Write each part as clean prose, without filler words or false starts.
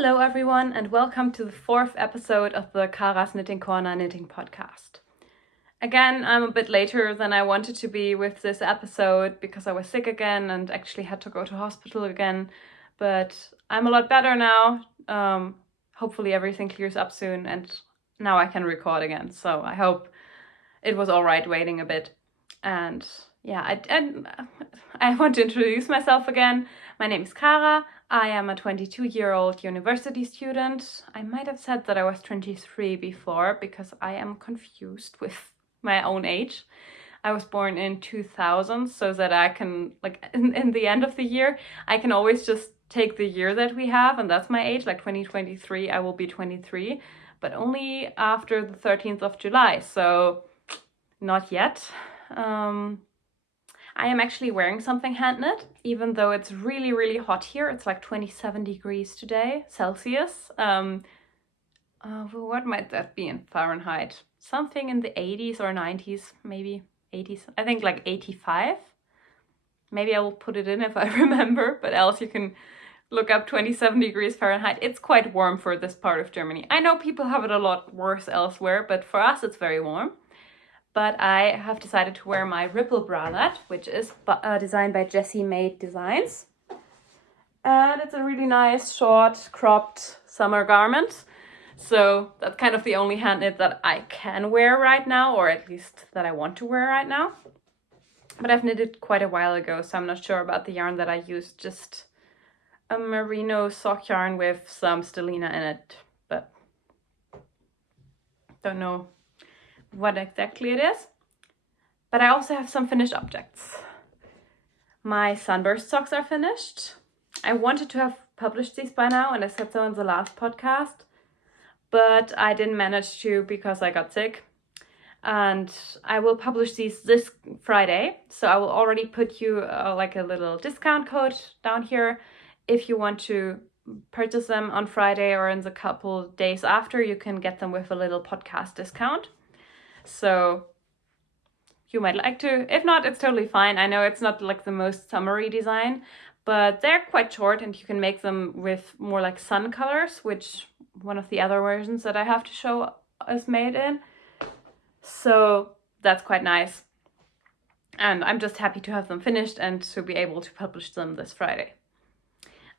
Hello everyone and welcome to the fourth episode of the Cara's Knitting Corner knitting podcast. Again, I'm a bit later than I wanted to be with this episode because I was sick again and actually had to go to hospital again, but I'm a lot better now. Hopefully everything clears up soon and now I can record again, so I hope it was alright waiting a bit. And yeah, I want to introduce myself again. My name is Cara. I am a 22-year-old university student. I might have said that I was 23 before because I am confused with my own age. I was born in 2000 so that I can, in the end of the year, I can always just take the year that we have and that's my age, like 2023, I will be 23, but only after the 13th of July, so not yet. I am actually wearing something hand knit, even though it's really, really hot here. It's like 27 degrees today, Celsius. What might that be in Fahrenheit? Something in the 80s or 90s, maybe 80s. I think like 85. Maybe I will put it in if I remember, but else you can look up 27 degrees Fahrenheit. It's quite warm for this part of Germany. I know people have it a lot worse elsewhere, but for us it's very warm. But I have decided to wear my Ripple Bralette, which is designed by Jessie Maed Designs. And it's a really nice, short, cropped summer garment. So that's kind of the only hand knit that I can wear right now, or at least that I want to wear right now. But I've knitted quite a while ago, so I'm not sure about the yarn that I used. Just a Merino sock yarn with some stellina in it, but don't know what exactly it is. But I also have some finished objects. My Sunburst socks are finished. I wanted to have published these by now, and I said so in the last podcast, but I didn't manage to because I got sick. And I will publish these this Friday, so I will already put you like a little discount code down here. If you want to purchase them on Friday or in the couple days after, you can get them with a little podcast discount. So you might like to. If not, it's totally fine. I know it's not like the most summery design, but they're quite short and you can make them with more like sun colors, which one of the other versions that I have to show is made in. So that's quite nice. And I'm just happy to have them finished and to be able to publish them this Friday.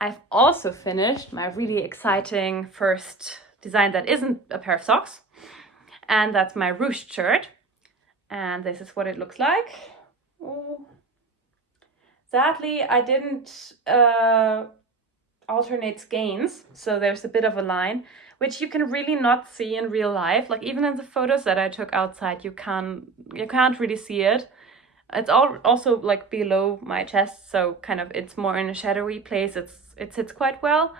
I've also finished my really exciting first design that isn't a pair of socks. And that's my Ruched Shirt. And this is what it looks like. Ooh. Sadly, I didn't alternate skeins, so there's a bit of a line, which you can really not see in real life. Like even in the photos that I took outside, you can't really see it. It's also like below my chest, so kind of it's more in a shadowy place. It sits quite well,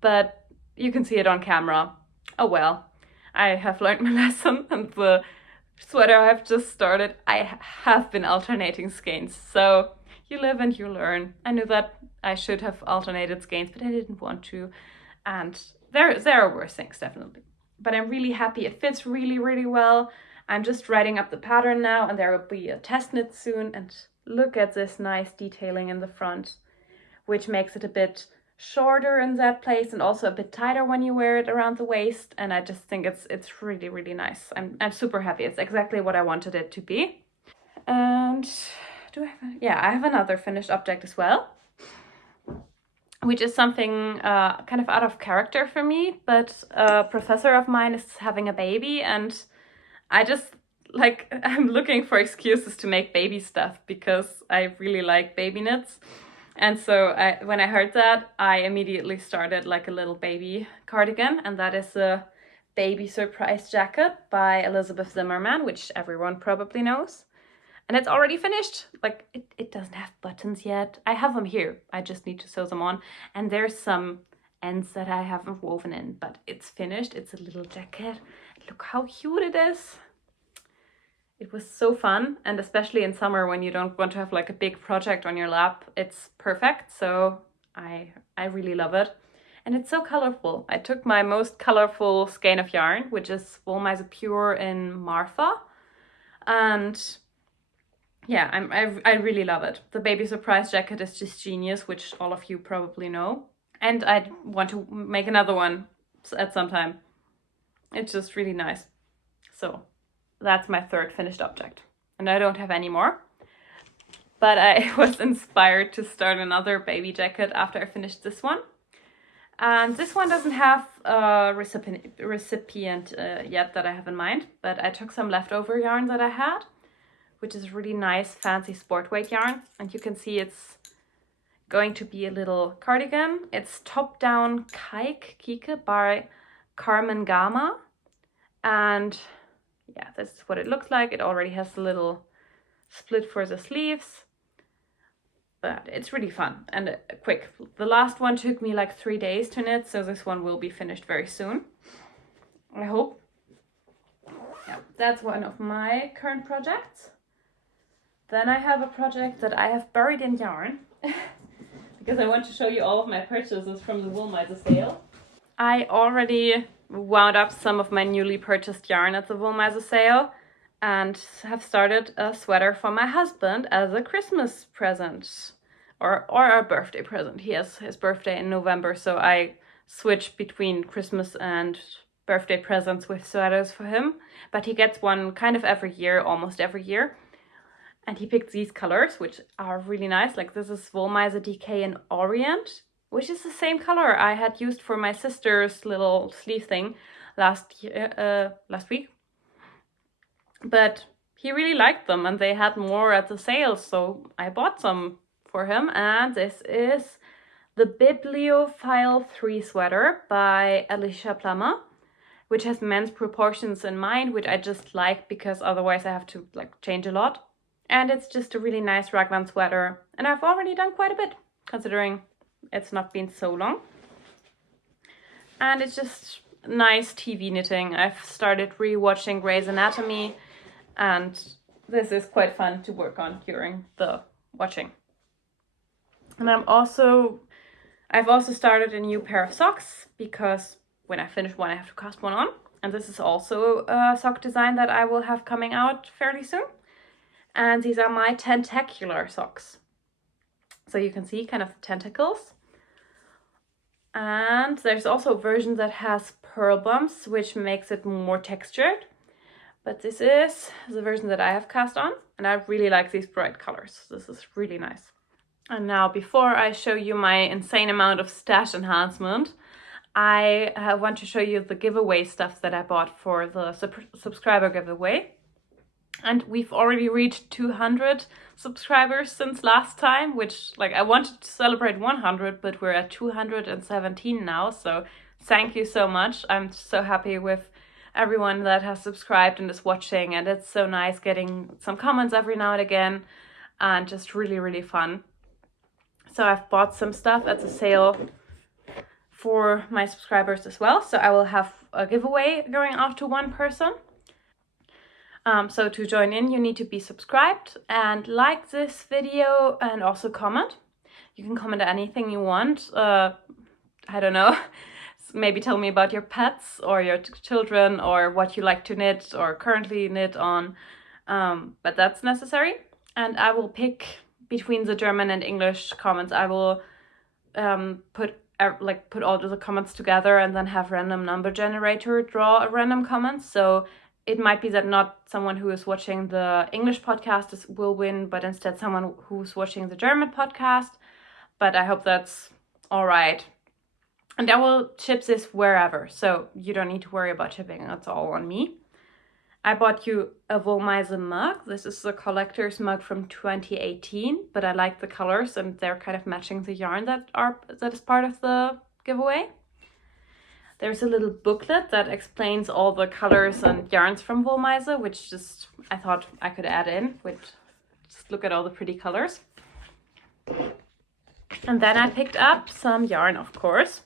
but you can see it on camera. Oh well. I have learned my lesson, and the sweater I've just started, I have been alternating skeins. So you live and you learn. I knew that I should have alternated skeins, but I didn't want to. And there are worse things, definitely. But I'm really happy. It fits really, really well. I'm just writing up the pattern now, and there will be a test knit soon. And look at this nice detailing in the front, which makes it a bit shorter in that place and also a bit tighter when you wear it around the waist, and I just think it's really, really nice. I'm super happy. It's exactly what I wanted it to be. And I have another finished object as well, which is something kind of out of character for me, but a professor of mine is having a baby, and I just I'm looking for excuses to make baby stuff because I really like baby knits. And so when I heard that, I immediately started like a little baby cardigan, and that is a baby surprise jacket by Elizabeth Zimmermann, which everyone probably knows. And it's already finished. Like it doesn't have buttons yet. I have them here. I just need to sew them on. And there's some ends that I haven't woven in, but it's finished. It's a little jacket. Look how cute it is. It was so fun, and especially in summer when you don't want to have like a big project on your lap, it's perfect. So I really love it. And it's so colorful. I took my most colorful skein of yarn, which is Wollmeise Pure in Marfa. And yeah, I really love it. The baby surprise jacket is just genius, which all of you probably know. And I want to make another one at some time. It's just really nice. So that's my third finished object. And I don't have any more. But I was inspired to start another baby jacket after I finished this one. And this one doesn't have a recipient yet that I have in mind, but I took some leftover yarn that I had, which is really nice, fancy sport weight yarn. And you can see it's going to be a little cardigan. It's top-down Kike by Carmen Gama. And yeah, this is what it looks like. It already has a little split for the sleeves. But it's really fun and quick. The last one took me like 3 days to knit, so this one will be finished very soon, I hope. Yeah, that's one of my current projects. Then I have a project that I have buried in yarn because I want to show you all of my purchases from the Wollmeise sale. I already wound up some of my newly purchased yarn at the Wollmeise sale and have started a sweater for my husband as a Christmas present or a birthday present. He has his birthday in November, so I switch between Christmas and birthday presents with sweaters for him. But he gets one kind of every year, almost every year. And he picked these colors, which are really nice. Like this is Wollmeise DK in Orient, which is the same color I had used for my sister's little sleeve thing last week. But he really liked them and they had more at the sale, so I bought some for him. And this is the Bibliophile 3 sweater by Alicia Plummer, which has men's proportions in mind, which I just like because otherwise I have to like change a lot. And it's just a really nice raglan sweater. And I've already done quite a bit considering it's not been so long. And it's just nice TV knitting. I've started rewatching Grey's Anatomy. And this is quite fun to work on during the watching. And I've also started a new pair of socks because when I finish one, I have to cast one on. And this is also a sock design that I will have coming out fairly soon. And these are my tentacular socks. So you can see kind of the tentacles. And there's also a version that has pearl bumps, which makes it more textured. But this is the version that I have cast on, and I really like these bright colors. This is really nice. And now, before I show you my insane amount of stash enhancement, I want to show you the giveaway stuff that I bought for the subscriber giveaway. And we've already reached 200 subscribers since last time, which, like, I wanted to celebrate 100, but we're at 217 now, so thank you so much. I'm so happy with everyone that has subscribed and is watching, and it's so nice getting some comments every now and again, and just really, really fun. So I've bought some stuff at the sale for my subscribers as well, so I will have a giveaway going out to one person. So to join in, you need to be subscribed and like this video and also comment. You can comment anything you want. I don't know. Maybe tell me about your pets or your children or what you like to knit or currently knit on. But that's necessary. And I will pick between the German and English comments. I will put all of the comments together and then have random number generator draw a random comment. So it might be that not someone who is watching the English podcast will win, but instead someone who's watching the German podcast. But I hope that's all right. And I will ship this wherever, so you don't need to worry about shipping. That's all on me. I bought you a Wollmeise mug. This is the collector's mug from 2018, but I like the colors and they're kind of matching the yarn that is part of the giveaway. There's a little booklet that explains all the colors and yarns from Wollmeise, which just I thought I could add in. Just look at all the pretty colors. And then I picked up some yarn, of course.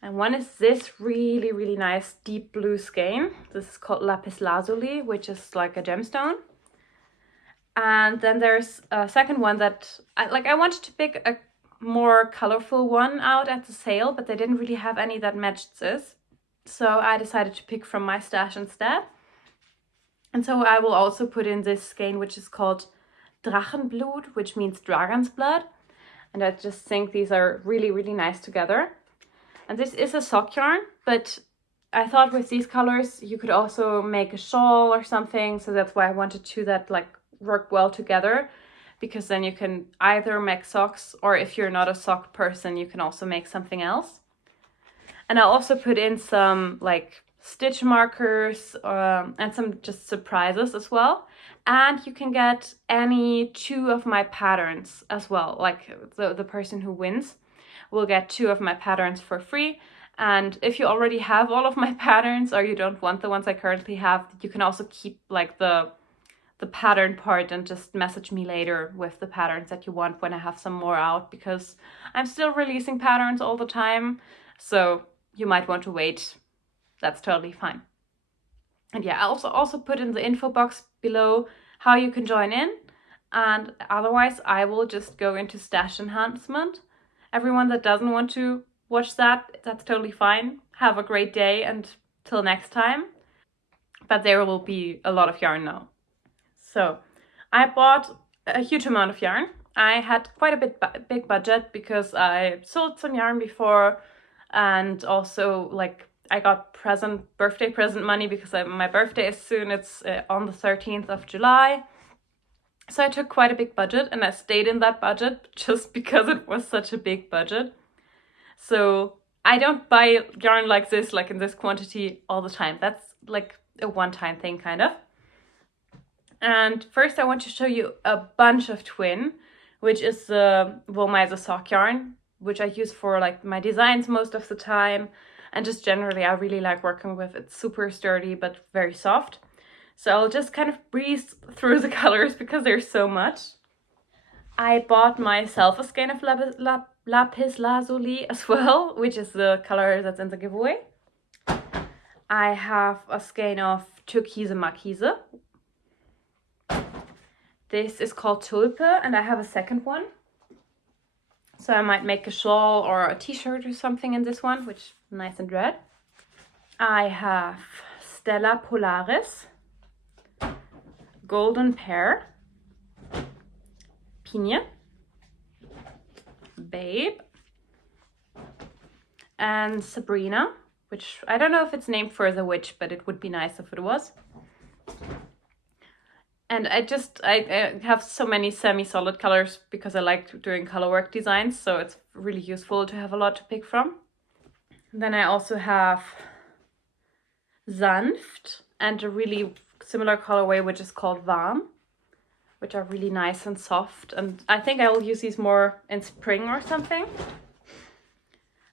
And one is this really, really nice deep blue skein. This is called lapis lazuli, which is like a gemstone. And then there's a second one that I wanted to pick a more colorful one out at the sale, but they didn't really have any that matched this. So I decided to pick from my stash instead. And so I will also put in this skein, which is called Drachenblut, which means dragon's blood. And I just think these are really, really nice together. And this is a sock yarn, but I thought with these colors you could also make a shawl or something. So that's why I wanted two that like work well together, because then you can either make socks, or if you're not a sock person, you can also make something else. And I also put in some like stitch markers and some just surprises as well. And you can get any two of my patterns as well. Like the person who wins will get two of my patterns for free. And if you already have all of my patterns, or you don't want the ones I currently have, you can also keep like the pattern part and just message me later with the patterns that you want when I have some more out, because I'm still releasing patterns all the time. So you might want to wait. That's totally fine. And yeah, I also put in the info box below how you can join in. And otherwise, I will just go into stash enhancement. Everyone that doesn't want to watch that, that's totally fine. Have a great day and till next time. But there will be a lot of yarn now. So I bought a huge amount of yarn. I had quite a big budget because I sold some yarn before, and also like I got birthday present money because my birthday is soon. It's on the 13th of July. So I took quite a big budget, and I stayed in that budget just because it was such a big budget. So I don't buy yarn like this, like in this quantity all the time. That's like a one-time thing kind of. And first I want to show you a bunch of twin, which is the Wollmeise sock yarn, which I use for like my designs most of the time. And just generally, I really like working with. It's super sturdy, but very soft. So I'll just kind of breeze through the colors because there's so much. I bought myself a skein of lapis lazuli as well, which is the color that's in the giveaway. I have a skein of turquoise marquise. This is called tulpe, and I have a second one. So I might make a shawl or a t-shirt or something in this one, which is nice and red. I have Stella Polaris, Golden Pear, Pigne, Babe, and Sabrina, which I don't know if it's named for the witch, but it would be nice if it was. And I have so many semi-solid colors because I like doing color work designs, so it's really useful to have a lot to pick from. And then I also have Sanft and a really similar colorway, which is called Warm, which are really nice and soft. And I think I will use these more in spring or something.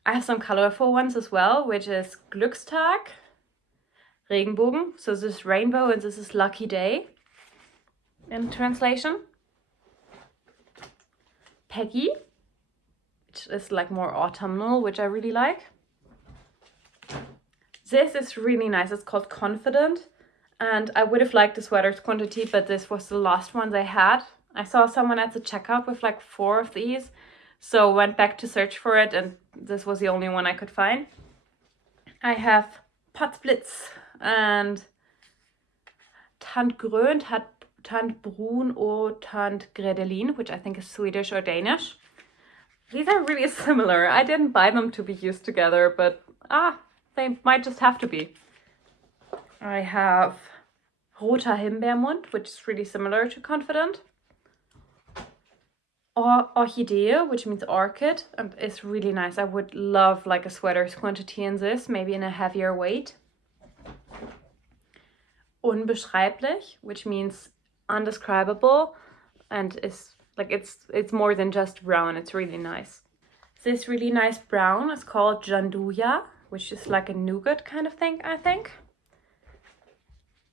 I have some colorful ones as well, which is Glückstag, Regenbogen. So this is rainbow and this is lucky day in translation. Peggy, which is like more autumnal, which I really like. This is really nice. It's called Confident. And I would have liked the sweaters quantity, but this was the last one they had. I saw someone at the checkout with like 4 of these. So went back to search for it, and this was the only one I could find. I have Potsblitz and Tant Grönt, Tant Brun or Tant Gredelin, which I think is Swedish or Danish. These are really similar. I didn't buy them to be used together, but they might just have to be. I have Roter Himbeermund, which is really similar to Confident. Or Orchidee, which means orchid, and it's really nice. I would love like a sweater's quantity in this, maybe in a heavier weight. Unbeschreiblich, which means undescribable, and is like it's more than just brown. It's really nice. This really nice brown is called Janduja, which is like a nougat kind of thing, I think.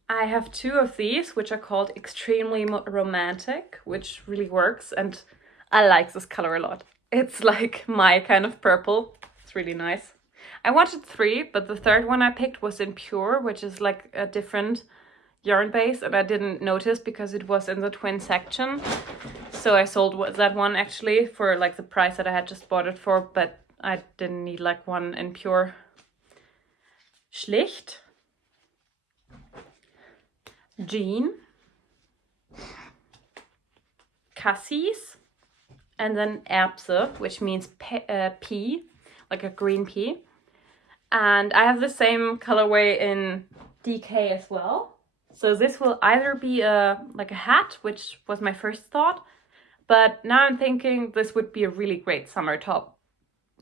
I have 2 of these, which are called Extremely Romantic, which really works, and I like this color a lot. It's like my kind of purple. It's really nice. I wanted 3, but the third one I picked was in Pure, which is like a different yarn base, and I didn't notice because it was in the twin section. So I sold that one actually for like the price that I had just bought it for, but I didn't need like one in Pure. Schlicht, Jean, Cassis, and then Erbse, which means pea, like a green pea. And I have the same colorway in DK as well. So this will either be like a hat, which was my first thought, but now I'm thinking this would be a really great summer top.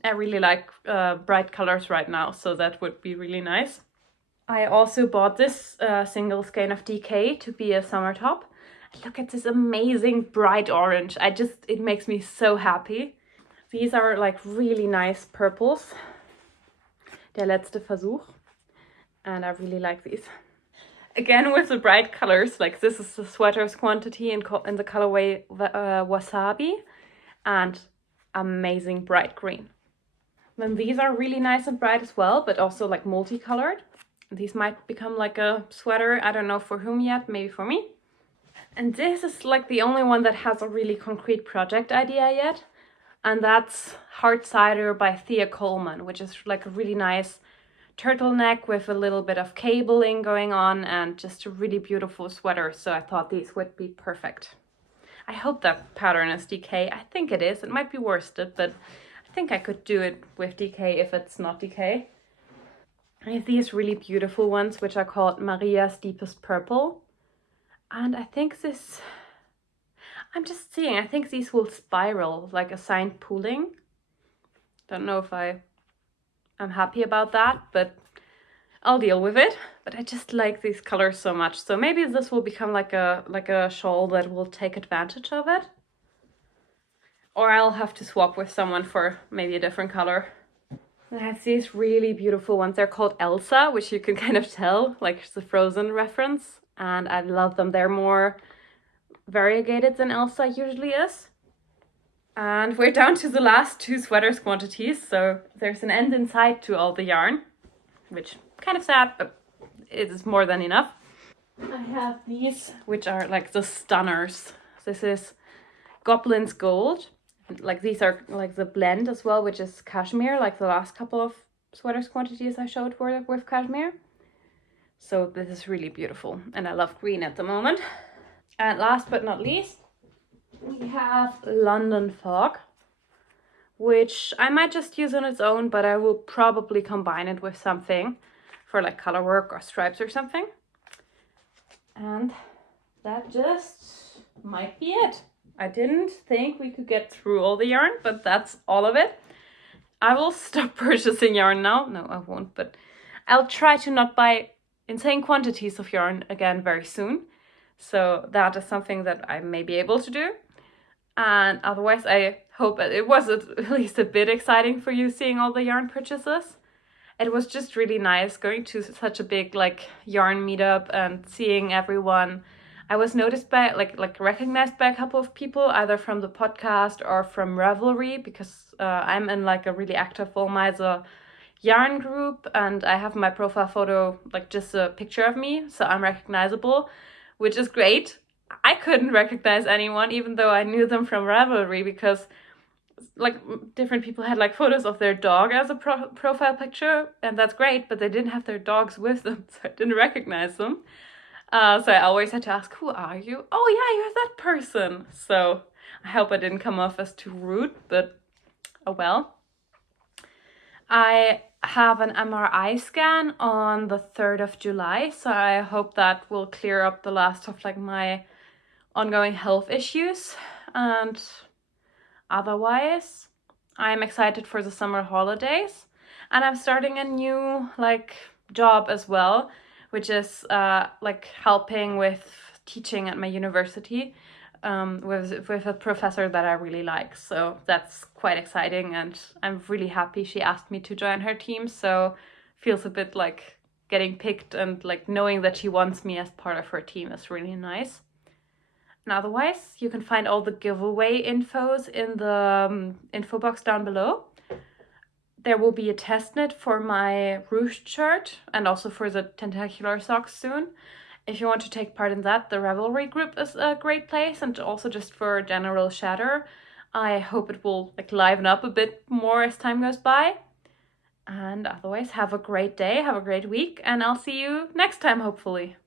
I really like bright colors right now, so that would be really nice. I also bought this single skein of DK to be a summer top. Look at this amazing bright orange. It makes me so happy. These are like really nice purples. Der letzte Versuch. And I really like these. Again, with the bright colors, like this is the sweater's quantity in the colorway Wasabi, and amazing bright green. Then these are really nice and bright as well, but also like multicolored. These might become like a sweater, I don't know for whom yet, maybe for me. And this is like the only one that has a really concrete project idea yet. And that's Hard Cider by Thea Coleman, which is like a really nice turtleneck with a little bit of cabling going on and just a really beautiful sweater. So I thought these would be perfect. I hope that pattern is DK. I think it is. It might be worsted, but I think I could do it with DK if it's not DK. I have these really beautiful ones, which are called Maria's Deepest Purple. And I think this, I'm just seeing, I think these will spiral like assigned pooling. Don't know if I'm happy about that, but I'll deal with it. But I just like these colors so much. So maybe this will become like a shawl that will take advantage of it. Or I'll have to swap with someone for maybe a different color. It has these really beautiful ones. They're called Elsa, which you can kind of tell, like the Frozen reference. And I love them. They're more variegated than Elsa usually is. And we're down to the last two sweaters quantities. So there's an end in sight to all the yarn, which kind of sad, but it is more than enough. I have these, which are like the stunners. This is Goblin's Gold. Like these are like the blend as well, which is cashmere, like the last couple of sweaters quantities I showed were with cashmere. So this is really beautiful, and I love green at the moment. And last but not least, we have London Fog, which I might just use on its own, but I will probably combine it with something for like color work or stripes or something. And that just might be it. I didn't think we could get through all the yarn, but that's all of it. I will stop purchasing yarn now. No, I won't, but I'll try to not buy insane quantities of yarn again very soon. So that is something that I may be able to do. And otherwise, I hope it was at least a bit exciting for you seeing all the yarn purchases. It was just really nice going to such a big like yarn meetup and seeing everyone. I was noticed by like recognized by a couple of people, either from the podcast or from Ravelry, because I'm in like a really active Wollmeise yarn group, and I have my profile photo like just a picture of me, so I'm recognizable, which is great. I couldn't recognize anyone even though I knew them from Ravelry, because like different people had like photos of their dog as a profile picture, and that's great, but they didn't have their dogs with them, so I didn't recognize them. So I always had to ask, who are you? Oh yeah, you're that person. So I hope I didn't come off as too rude, but oh well. I have an MRI scan on the 3rd of July, so I hope that will clear up the last of like my ongoing health issues. And otherwise, I'm excited for the summer holidays, and I'm starting a new like job as well, which is like helping with teaching at my university with a professor that I really like. So that's quite exciting, and I'm really happy she asked me to join her team. So feels a bit like getting picked, and like knowing that she wants me as part of her team is really nice. And otherwise, you can find all the giveaway infos in the info box down below. There will be a test knit for my Ruched Shirt and also for the tentacular socks soon. If you want to take part in that, the Ravelry group is a great place, and also just for general chatter. I hope it will like liven up a bit more as time goes by. And otherwise, have a great day, have a great week, and I'll see you next time, hopefully.